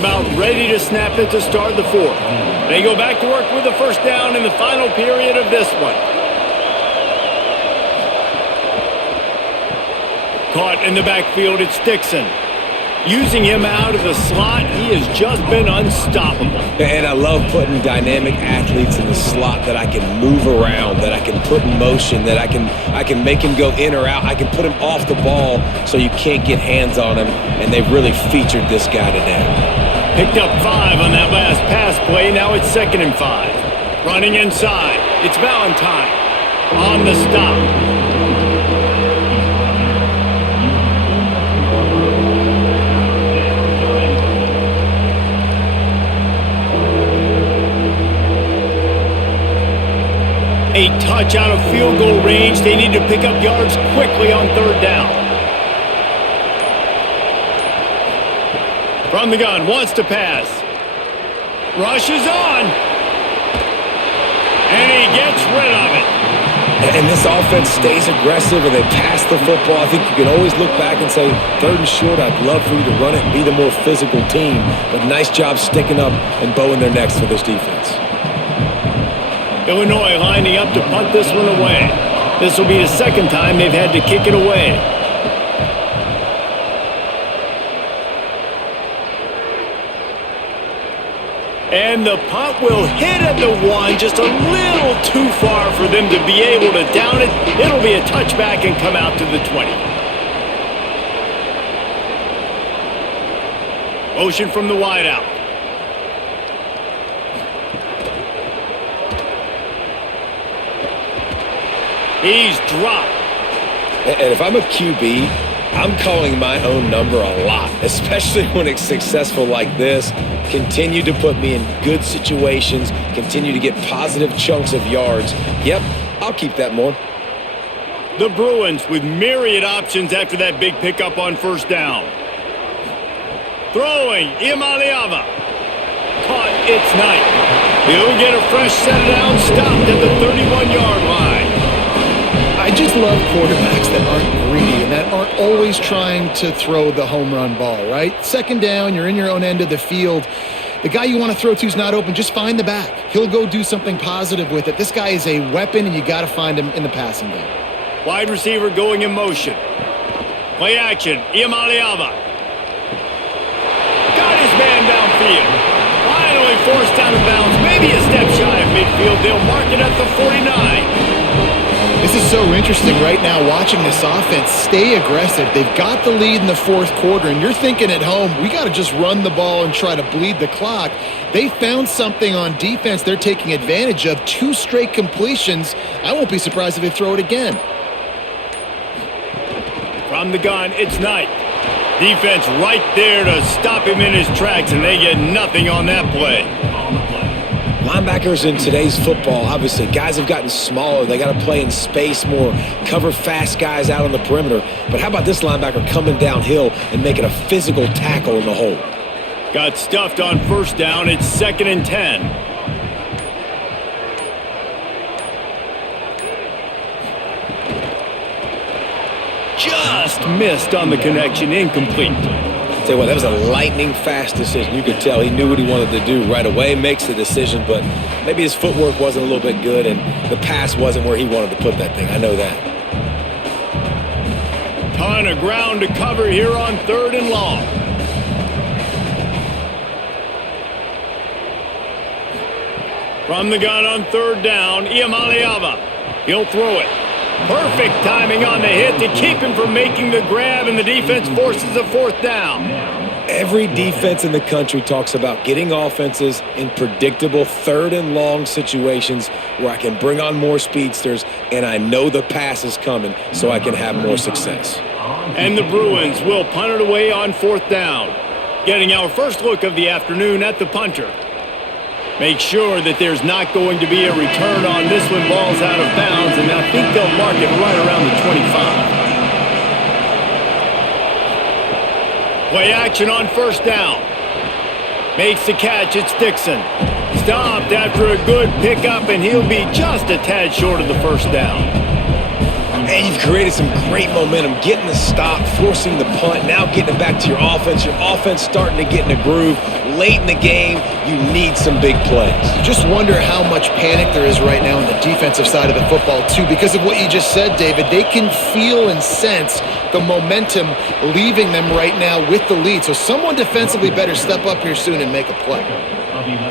About ready to snap it to start the fourth. They go back to work with the first down in the final period of this one. Caught in the backfield, it's Dixon. Using him out of the slot, he has just been unstoppable. And I love putting dynamic athletes in the slot that I can move around, that I can put in motion, that I can make him go in or out. I can put him off the ball so you can't get hands on him, and they've really featured this guy today. Picked up 5 on that last pass play. Now it's 2nd and 5. Running inside. It's Valentine on the stop. A touch out of field goal range. They need to pick up yards quickly on 3rd down. From the gun, wants to pass. Rushes on. And he gets rid of it. And this offense stays aggressive and they pass the football. I think you can always look back and say, 3rd and short, I'd love for you to run it and be the more physical team. But nice job sticking up and bowing their necks for this defense. Illinois lining up to punt this one away. This will be the 2nd time they've had to kick it away. And the punt will hit at the 1, just a little too far for them to be able to down it. It'll be a touchback and come out to the 20. Motion from the wideout. He's dropped. And if I'm a QB, I'm calling my own number a lot, especially when it's successful like this. Continue to put me in good situations, continue to get positive chunks of yards. Yep, I'll keep that more. The Bruins with myriad options after that big pickup on 1st down. Throwing, Imaliava. Caught, it's Knight. He'll get a fresh set down, stopped at the 31-yard line. I just love quarterbacks that aren't greedy and that aren't always trying to throw the home run ball, right? 2nd down, you're in your own end of the field. The guy you want to throw to is not open. Just find the back. He'll go do something positive with it. This guy is a weapon, and you got to find him in the passing game. Wide receiver going in motion. Play action, Imaliava. Got his man downfield. Finally forced out of bounds. Maybe a step shy of midfield. They'll mark it at the 49. This is so interesting right now watching this offense stay aggressive. They've got the lead in the 4th quarter, and you're thinking at home, we got to just run the ball and try to bleed the clock. They found something on defense they're taking advantage of. 2 straight completions. I won't be surprised if they throw it again. From the gun, it's Knight. Defense right there to stop him in his tracks, and they get nothing on that play. Linebackers in today's football, obviously, guys have gotten smaller. They got to play in space more, cover fast guys out on the perimeter. But how about this linebacker coming downhill and making a physical tackle in the hole? Got stuffed on 1st down. It's 2nd and 10. Just missed on the connection, incomplete. Tell you what, that was a lightning-fast decision. You could tell he knew what he wanted to do right away, makes the decision, but maybe his footwork wasn't a little bit good, and the pass wasn't where he wanted to put that thing. I know that. Ton of ground to cover here on 3rd and long. From the gun on 3rd down, Imaliava. He'll throw it. Perfect timing on the hit to keep him from making the grab, and the defense forces a 4th down. Every defense in the country talks about getting offenses in predictable 3rd and long situations where I can bring on more speedsters and I know the pass is coming so I can have more success. And the Bruins will punt it away on 4th down. Getting our first look of the afternoon at the punter. Make sure that there's not going to be a return on this one. Ball's out of bounds, and I think they'll mark it right around the 25. Play action on 1st down. Makes the catch, it's Dixon. Stopped after a good pickup, and he'll be just a tad short of the 1st down. And you've created some great momentum, getting the stop, forcing the punt, now getting it back to your offense. Your offense starting to get in a groove. late in the game, you need some big plays. You just wonder how much panic there is right now on the defensive side of the football, too, because of what you just said, David. They can feel and sense the momentum leaving them right now with the lead. So someone defensively better step up here soon and make a play.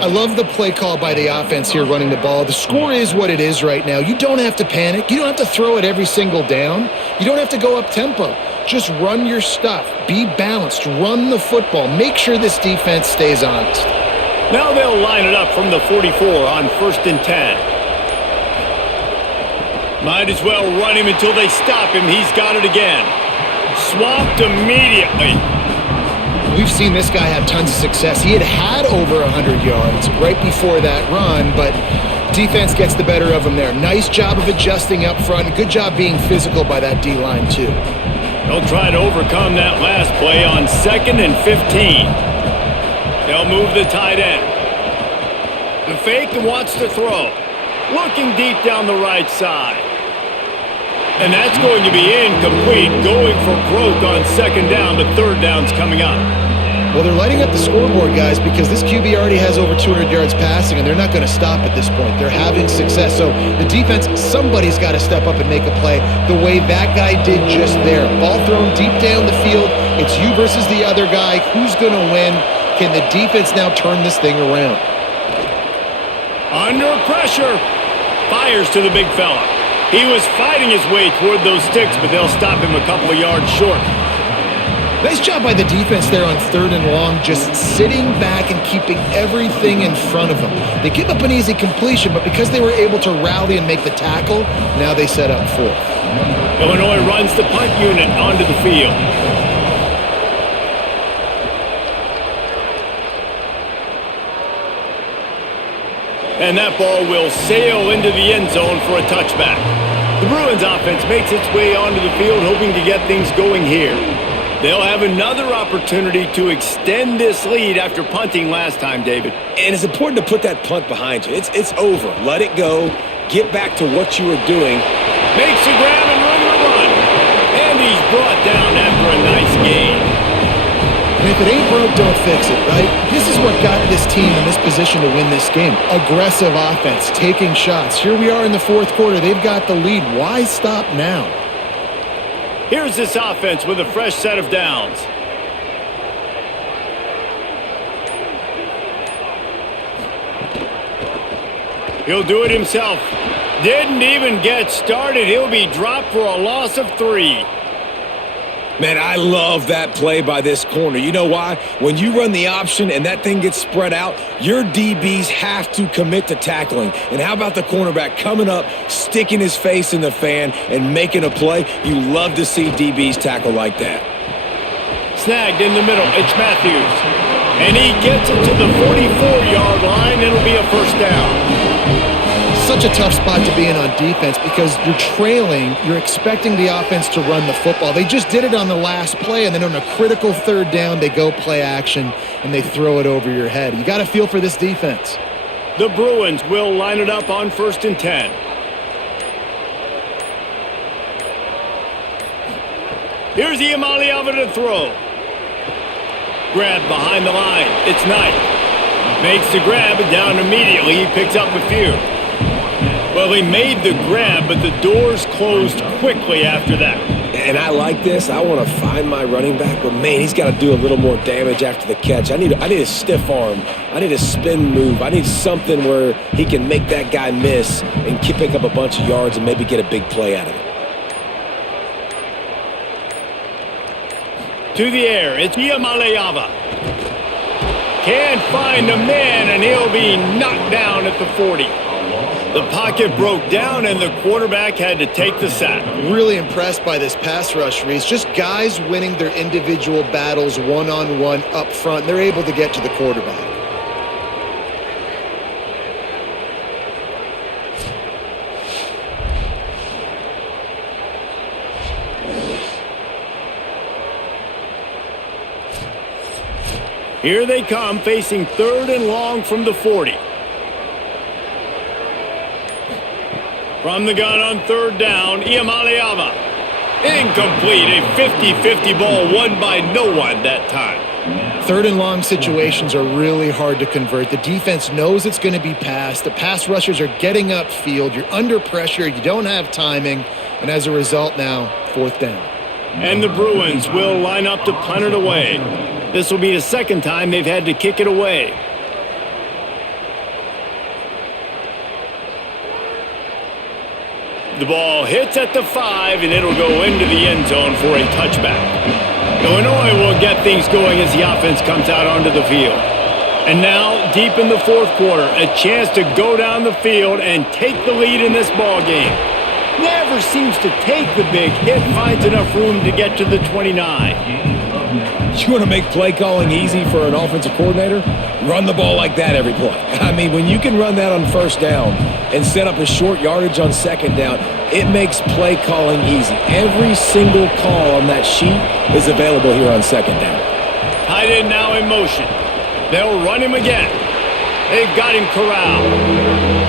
I love the play call by the offense here running the ball. The score is what it is right now. You don't have to panic. You don't have to throw it every single down. You don't have to go up tempo. Just run your stuff. Be balanced. Run the football. Make sure this defense stays honest. Now they'll line it up from the 44 on 1st and 10. Might as well run him until they stop him. He's got it again. Swamped immediately. We've seen this guy have tons of success. He had over 100 yards right before that run, but defense gets the better of him there. Nice job of adjusting up front. Good job being physical by that D-line, too. They'll try to overcome that last play on 2nd and 15. They'll move the tight end. The fake wants to throw. Looking deep down the right side. And that's going to be incomplete. Going for broke on 2nd down, but 3rd down's coming up. Well, they're lighting up the scoreboard, guys, because this QB already has over 200 yards passing, and they're not going to stop at this point. They're having success. So the defense, somebody's got to step up and make a play the way that guy did just there. Ball thrown deep down the field. It's you versus the other guy. Who's going to win? Can the defense now turn this thing around? Under pressure. Fires to the big fella. He was fighting his way toward those sticks, but they'll stop him a couple of yards short. Nice job by the defense there on 3rd and long, just sitting back and keeping everything in front of them. They give up an easy completion, but because they were able to rally and make the tackle, now they set up 4th. Illinois runs the punt unit onto the field. And that ball will sail into the end zone for a touchback. The Bruins offense makes its way onto the field, hoping to get things going here. They'll have another opportunity to extend this lead after punting last time, David. And it's important to put that punt behind you. It's over. Let it go. Get back to what you were doing. Makes a grab and run. And he's brought down after a nice gain. And if it ain't broke, don't fix it, right? This is what got this team in this position to win this game. Aggressive offense, taking shots. Here we are in the 4th quarter. They've got the lead. Why stop now? Here's this offense with a fresh set of downs. He'll do it himself. Didn't even get started. He'll be dropped for a loss of 3. Man, I love that play by this corner. You know why? When you run the option and that thing gets spread out, your DBs have to commit to tackling. And how about the cornerback coming up, sticking his face in the fan, and making a play? You love to see DBs tackle like that. Snagged in the middle. It's Matthews. And he gets it to the 44-yard line. It'll be a 1st down. Such a tough spot to be in on defense because you're trailing, you're expecting the offense to run the football. They just did it on the last play, and then on a critical 3rd down, they go play action, and they throw it over your head. You got to feel for this defense. The Bruins will line it up on 1st and 10. Here's Iamaleava to throw. Grab behind the line. It's Knight. Makes the grab and down immediately. He picks up a few. Well, he made the grab, but the doors closed quickly after that. And I like this. I want to find my running back, but man, he's got to do a little more damage after the catch. I need a stiff arm. I need a spin move. I need something where he can make that guy miss and pick up a bunch of yards and maybe get a big play out of it. To the air, it's Iamaleava. Can't find a man, and he'll be knocked down at the 40. The pocket broke down, and the quarterback had to take the sack. Really impressed by this pass rush, Reese. Just guys winning their individual battles one-on-one up front. They're able to get to the quarterback. Here they come, facing 3rd and long from the 40. From the gun on 3rd down, Iamaleava. Incomplete, a 50-50 ball won by no one that time. Third and long situations are really hard to convert. The defense knows it's going to be passed. The pass rushers are getting upfield. You're under pressure. You don't have timing. And as a result now, fourth down. And the Bruins will line up to punt it away. This will be the second time they've had to kick it away. The ball hits at the 5, and it'll go into the end zone for a touchback. Illinois will get things going as the offense comes out onto the field. And now, deep in the fourth quarter, a chance to go down the field and take the lead in this ball game. Never seems to take the big hit, finds enough room to get to the 29. You want to make play calling easy for an offensive coordinator? Run the ball like that every play. I mean, when you can run that on first down and set up a short yardage on second down, it makes play calling easy. Every single call on that sheet is available here on second down. Tight end now in motion. They'll run him again. They've got him corralled.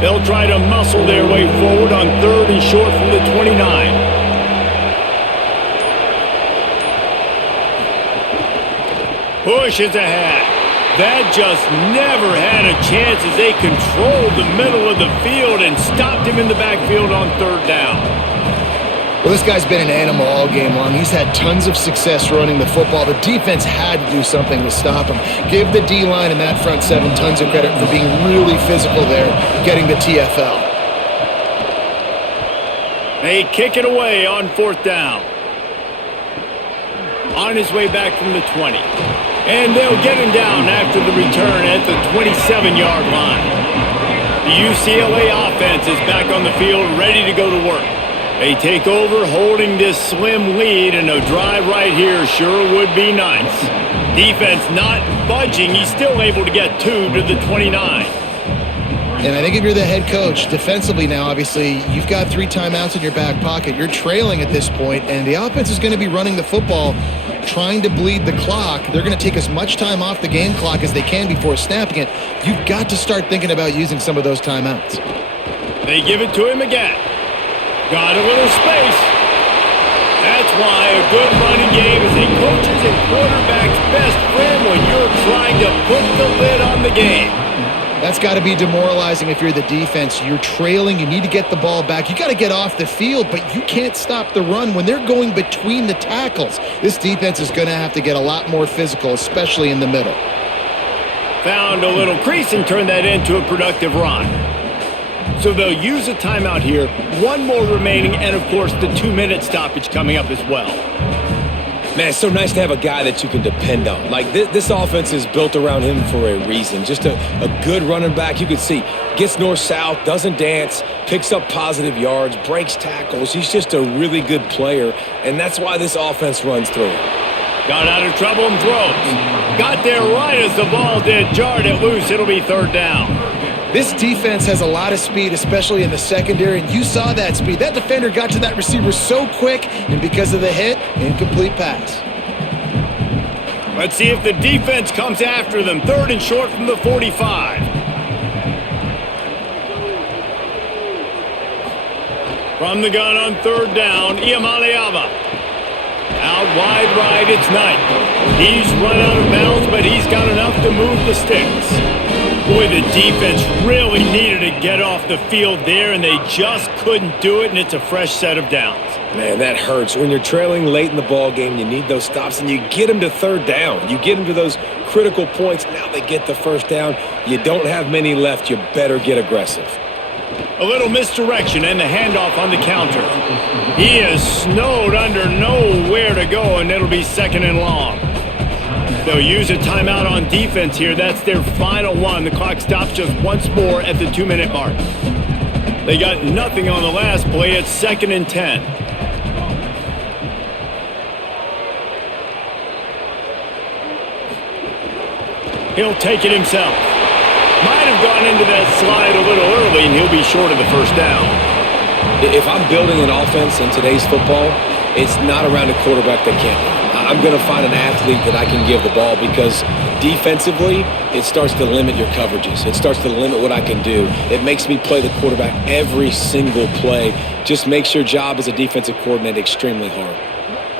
They'll try to muscle their way forward on third and short from the 29. Pushes ahead. That just never had a chance as they controlled the middle of the field and stopped him in the backfield on third down. Well, this guy's been an animal all game long. He's had tons of success running the football. The defense had to do something to stop him. Give the D-line and that front seven tons of credit for being really physical there, getting the TFL. They kick it away on fourth down. On his way back from the 20. And they'll get him down after the return at the 27-yard line. The UCLA offense is back on the field, ready to go to work. They take over holding this slim lead, and a drive right here sure would be nice. Defense not budging. He's still able to get two to the 29. And I think if you're the head coach, defensively now, obviously, you've got 3 timeouts in your back pocket. You're trailing at this point, and the offense is going to be running the football, trying to bleed the clock. They're going to take as much time off the game clock as they can before snapping it. You've got to start thinking about using some of those timeouts. They give it to him again. Got a little space. That's why a good running game is a coach's and quarterback's best friend when you're trying to put the lid on the game. That's got to be demoralizing if you're the defense. You're trailing. You need to get the ball back. You got to get off the field, but you can't stop the run when they're going between the tackles. This defense is going to have to get a lot more physical, especially in the middle. Found a little crease and turned that into a productive run. So they'll use a timeout here. One more remaining, and of course the 2-minute stoppage coming up as well. Man, it's so nice to have a guy that you can depend on. Like, this offense is built around him for a reason. Just a good running back. You can see, gets north-south, doesn't dance, picks up positive yards, breaks tackles. He's just a really good player, and that's why this offense runs through him. Got out of trouble and throws. Got there right as the ball did. Jarred it loose. It'll be third down. This defense has a lot of speed, especially in the secondary, and you saw that speed. That defender got to that receiver so quick, and because of the hit, incomplete pass. Let's see if the defense comes after them. Third and short from the 45. From the gun on third down, Iamaleava. Out wide right, it's Knight. He's run out of bounds, but he's got enough to move the sticks. Boy, the defense really needed to get off the field there, and they just couldn't do it, and it's a fresh set of downs. Man, that hurts. When you're trailing late in the ball game, you need those stops, and you get them to third down. You get them to those critical points. Now they get the first down. You don't have many left. You better get aggressive. A little misdirection and the handoff on the counter. He is snowed under, nowhere to go, and it'll be second and long. They'll use a timeout on defense here. That's their final one. The clock stops just once more at the 2-minute mark. They got nothing on the last play. It's second and 10. He'll take it himself. Might have gone into that slide a little early, and he'll be short of the first down. If I'm building an offense in today's football, it's not around a quarterback that can't run. I'm going to find an athlete that I can give the ball, because defensively, it starts to limit your coverages. It starts to limit what I can do. It makes me play the quarterback every single play. Just makes your job as a defensive coordinator extremely hard.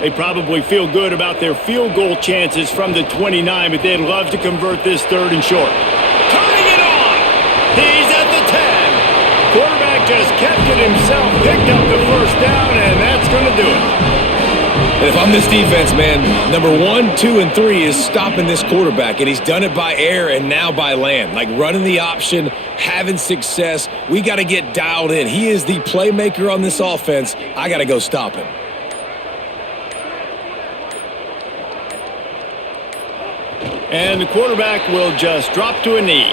They probably feel good about their field goal chances from the 29, but they'd love to convert this 3rd and short. Turning it on! He's at the 10. Quarterback just kept it himself, picked up the 1st down, and that's going to do it. And if I'm this defense, man, number 1, 2, and 3 is stopping this quarterback, and he's done it by air and now by land. Like running the option, having success. We got to get dialed in. He is the playmaker on this offense. I got to go stop him. And the quarterback will just drop to a knee.